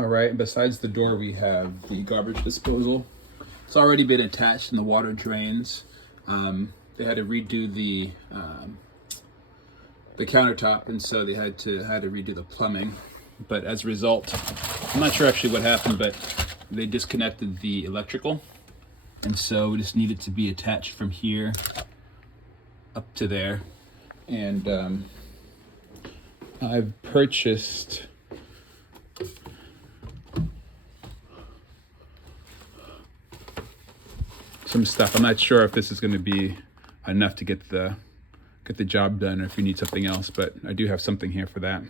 All right, besides the door, we have the garbage disposal. It's already been attached and the water drains. They had to redo the countertop, and so they had to redo the plumbing. But as a result, I'm not sure actually what happened, but they disconnected the electrical, and so we just needed to be attached from here up to there. And I've purchased some stuff. I'm not sure if this is going to be enough to get the job done, or if you need something else, but I do have something here for that.